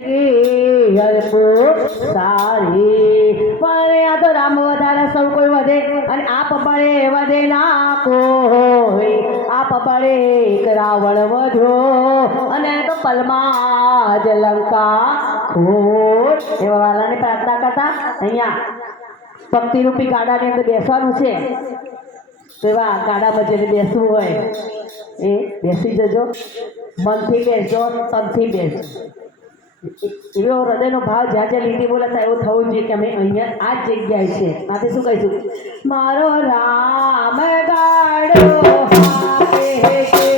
હરપો સારી પણ આ તો રામ વધારે સૌ કોઈ વધે અને આ પપાડે વધે ના કોઈ આ પપાડે એક રાવણ વધ્યો અને તો પલમાં જ લંકા ખોટ એવા વાલાને પ્રાર્થના કરતા અહીંયા ભક્તિરૂપી ગાડાની અંદર બેસવાનું છે તો એવા ગાડામાં જેને બેસવું હોય એ બેસી જજો મનથી બેસજો તનથી બેસજો એવો હૃદયનો ભાવ જ્યાં જ્યાં લીટી બોલાતા એવું થવું જોઈએ કે અમે અહીંયા આ જ જગ્યાએ છે માટે શું કહીશું મારો રામ ગાડો હાકે છે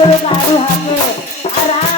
જોડે ગાડું હાકે આ રાત